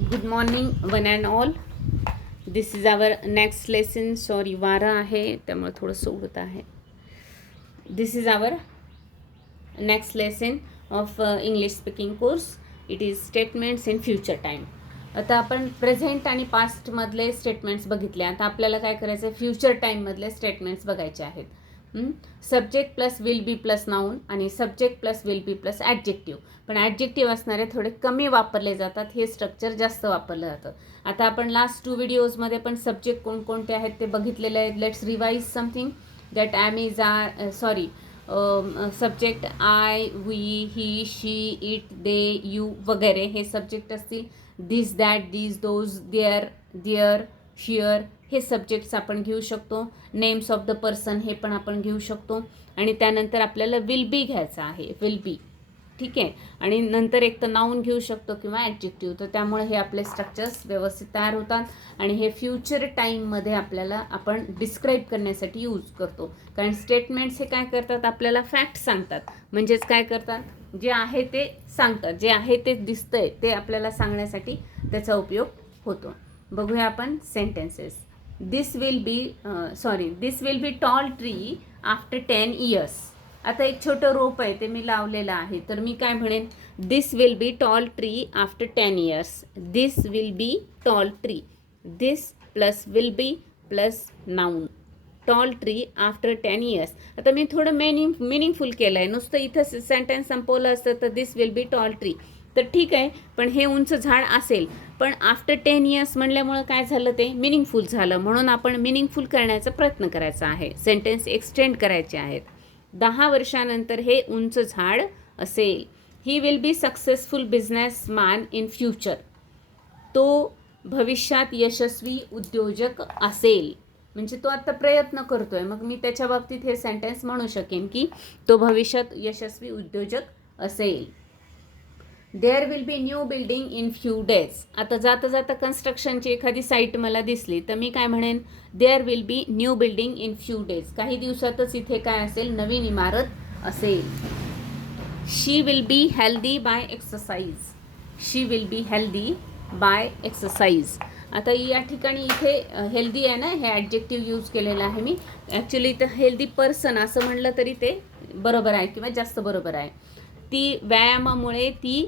Good morning one and all. This is our next lesson. Sorry, वारा आहे त्यामुळे थोडंसं उडत आहे. This is our next lesson of English speaking course. It is statements in future time. आता आपण present आणि पास्ट मधले स्टेटमेंट्स बघितले. आता आपल्याला काय करायचं आहे, फ्युचर टाइम मधले स्टेटमेंट्स बघायचे आहेत. Subject plus will be plus noun आणि subject plus will be plus adjective. पण ॲडजेक्टिव्ह असणारे थोडे कमी वापरले जातात, हे स्ट्रक्चर जास्त वापरलं जातं. आता आपण लास्ट 2 व्हिडिओजमध्ये पण सब्जेक्ट कोणकोणते आहेत ते बघितलेले आहेत. Let's revise something that am is are subject I, we, he, she, it, they, you वगैरे हे सब्जेक्ट असतील. This, that, these, those, there, dear, sheer हे सब्जेक्ट्स आपण घेऊ शकतो. नेम्स ऑफ द पर्सन हे पण आपण घेऊ शकतो. आणि त्यानंतर आपल्याला विल बी घ्यायचं आहे, विल बी, ठीक आहे. आणि नंतर एक तर नाऊन घेऊ शकतो किंवा ॲडजेक्टिव्ह. तर त्यामुळे हे आपले स्ट्रक्चर्स व्यवस्थित तयार होतात आणि हे फ्युचर टाईममध्ये आपल्याला आपण डिस्क्राईब करण्यासाठी यूज करतो. कारण स्टेटमेंट्स हे काय करतात, आपल्याला फॅक्ट सांगतात. म्हणजेच काय करतात, जे आहे ते सांगतात, जे आहे ते दिसतंय ते आपल्याला सांगण्यासाठी त्याचा उपयोग होतो. बघूया आपण sentences. This will be tall tree after 10 years. आता एक छोटं रोप आहे ते मी लावलेलं आहे, तर मी काय म्हणेन, this will be tall tree after 10 years. This will be tall tree. This plus will be plus noun, tall tree after 10 years. आता मी थोडं मिनिंगफुल केलं आहे. नुसतं इथं सेंटेन्स संपवलं असतं तर दिस विल बी टॉल ट्री तर ठीक आहे, पण हे उंच झाड असेल. पण आफ्टर 10 years म्हणल्यामुळं काय झालं, ते मिनिंगफुल झालं. म्हणून आपण मिनिंगफुल करण्याचा प्रयत्न करायचा आहे. सेंटेन्स एक्सटेंड करायचे आहेत. 10 वर्षानंतर हे उंच झाड असेल. He will be successful businessman in future. तो भविष्यात यशस्वी उद्योजक असेल. म्हणजे तो आता प्रयत्न करतोय, मग मी त्याच्या बाबतीत हे सेंटेन्स म्हणू शकेन की तो भविष्यात यशस्वी उद्योजक असेल. There will be new building in few days. आता जाता जाता कन्स्ट्रक्शनची एखादी साईट मला दिसली तर मी काय म्हणेन, there will be new building in few days. काही दिवसातच इथे काय असेल, नवीन इमारत असेल. She will be healthy by exercise. She will be healthy by exercise. आता या ठिकाणी इथे हेल्दी आहे ना, हे ॲडजेक्टिव्ह यूज केलेलं आहे मी. ॲक्च्युली इथं हेल्दी पर्सन असं म्हणलं तरी ते बरोबर आहे किंवा जास्त बरोबर आहे. ती व्यायामामुळे ती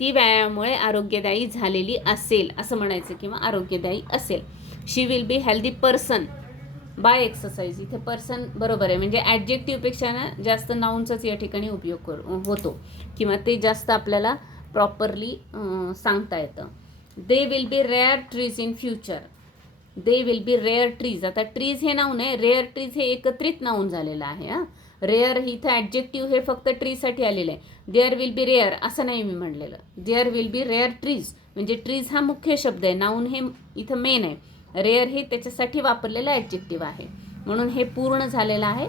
व्यायामामुळे आरोग्यदायी झालेली असेल असं म्हणायचं किंवा आरोग्यदायी असेल. She will be healthy person by exercise. इथे पर्सन बरोबर आहे, म्हणजे ॲडजेक्टिव्हपेक्षा ना जास्त नाऊनचाच या ठिकाणी उपयोग होतो किंवा ते जास्त आपल्याला प्रॉपरली सांगता येतं. They will be rare trees in future. They will be rare trees. आता ट्रीज हे नाऊन आहे, रेअर ट्रीज हे एकत्रित नाऊन झालेलं आहे. रेअर इथं ॲडजेक्टिव्ह हे फक्त ट्रीसाठी आलेलं आहे. देअर विल बी रेअर असं नाही मी म्हणलेलं. There will be rare trees म्हणजे ट्रीज हा मुख्य शब्द आहे, नाऊन हे इथं मेन आहे. रेअर हे त्याच्यासाठी वापरलेलं ॲडजेक्टिव्ह आहे, म्हणून हे पूर्ण झालेलं आहे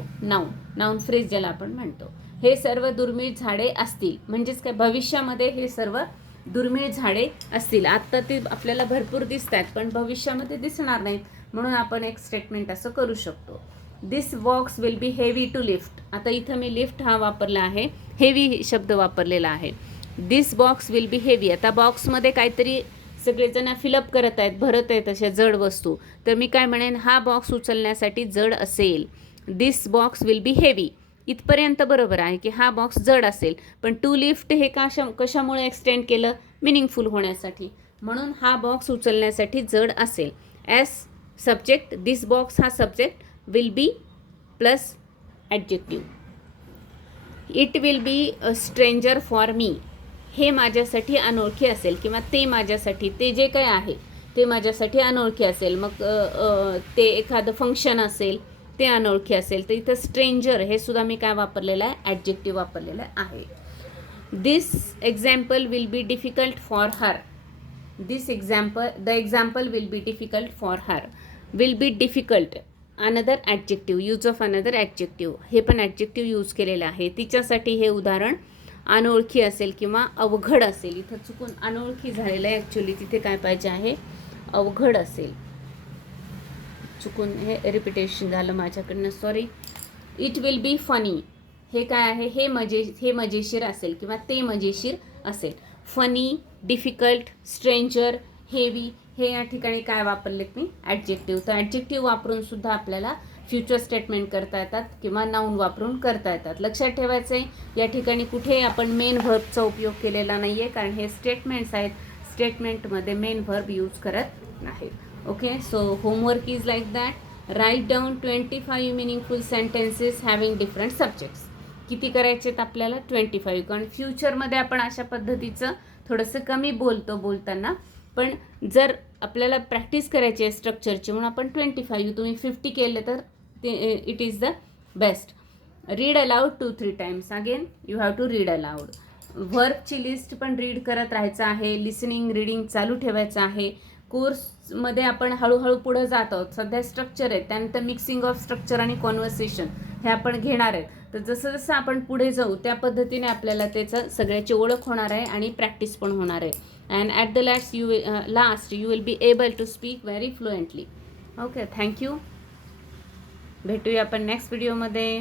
नाऊन फ्रेज ज्याला आपण म्हणतो. हे सर्व दुर्मिळ झाडे असतील. म्हणजेच काय, भविष्यामध्ये हे सर्व दुर्मिळ झाडे असतील. आत्ता ते आपल्याला भरपूर दिसत आहेत पण भविष्यामध्ये दिसणार नाहीत, म्हणून आपण एक स्टेटमेंट असं करू शकतो. This box will be heavy to lift. आता इथं मी लिफ्ट हा वापरला आहे, हेवी शब्द वापरलेला आहे. दिस बॉक्स विल बी हेवी. आता बॉक्समध्ये काहीतरी सगळेजण फिलअप करत आहेत, भरत आहेत अशा जड वस्तू, तर मी काय म्हणेन, हा बॉक्स उचलण्यासाठी जड असेल. दिस बॉक्स विल बी हेवी. इथपर्यंत बरोबर आहे की हा बॉक्स जड असेल, पण टू लिफ्ट हे कशामुळे एक्सटेंड केलं, मिनिंगफुल होण्यासाठी. म्हणून हा बॉक्स उचलण्यासाठी जड असेल. ॲज सब्जेक्ट दिस बॉक्स हा subject, will be plus adjective. It will be a stranger for me. हे माझ्यासाठी अनोळखी असेल किंवा ते माझ्यासाठी, ते जे काही आहे ते माझ्यासाठी अनोळखी असेल. मग ते एखादं फंक्शन असेल ते अनोळखी असेल, तर इथं स्ट्रेंजर हे सुद्धा मी काय वापरलेलं आहे, ॲडजेक्टिव्ह वापरलेलं आहे. This example will be difficult for her. The example will be difficult for her. Will be difficult, another adjective, use of another adjective, हे पण ॲडजेक्टिव्ह यूज केलेलं आहे. तिच्यासाठी हे उदाहरण अनोळखी असेल किंवा अवघड असेल. इथं चुकून अनोळखी झालेलं आहे, ॲक्च्युली तिथे काय पाहिजे आहे, अवघड असेल. चुकून हे रिपिटेशन झालं माझ्याकडनं, sorry. It will be funny. हे काय आहे, हे मजेशीर असेल किंवा ते मजेशीर असेल. फनी डिफिकल्ट, स्ट्रेंजर, हेवी हे या ठिकाणी काय वापरलेत मी ॲडजेक्टिव्ह. तर ॲडजेक्टिव्ह वापरून सुद्धा आपल्याला फ्युचर स्टेटमेंट करता येतात किंवा नाऊन वापरून करता येतात. लक्षात ठेवायचं आहे या ठिकाणी कुठे आपण मेन व्हर्बचा उपयोग केलेला नाही आहे, कारण हे स्टेटमेंट्स आहेत. स्टेटमेंटमध्ये मेन व्हर्ब यूज करत नाही. Okay, so homework is like that. Write down 25 meaningful sentences having different subjects. किती करायचे आहेत आपल्याला 25, कारण फ्युचरमध्ये आपण अशा पद्धतीचं थोडंसं कमी बोलताना, पण जर आपल्याला प्रॅक्टिस करायची आहे स्ट्रक्चरची म्हणून आपण 25, तुम्ही 50 केले तर it is the best. Read aloud 2-3 times. Again you have to read aloud. वर्कची लिस्ट पण रीड करत राहायचं आहे. लिसनिंग रीडिंग चालू ठेवायचं आहे. कोर्समध्ये आपण हळूहळू पुढे जात आहोत. सध्या स्ट्रक्चर आहे, त्यानंतर मिक्सिंग ऑफ स्ट्रक्चर आणि कॉन्व्हर्सेशन हे आपण घेणार आहेत. तर जसं जसं आपण पुढे जाऊ त्या पद्धतीने आपल्याला त्याचं सगळ्याची ओळख होणार आहे आणि प्रॅक्टिस पण होणार आहे. And at the last you will be able to speak very fluently. Okay, thank you. भेटूया आपण नेक्स्ट व्हिडिओमध्ये.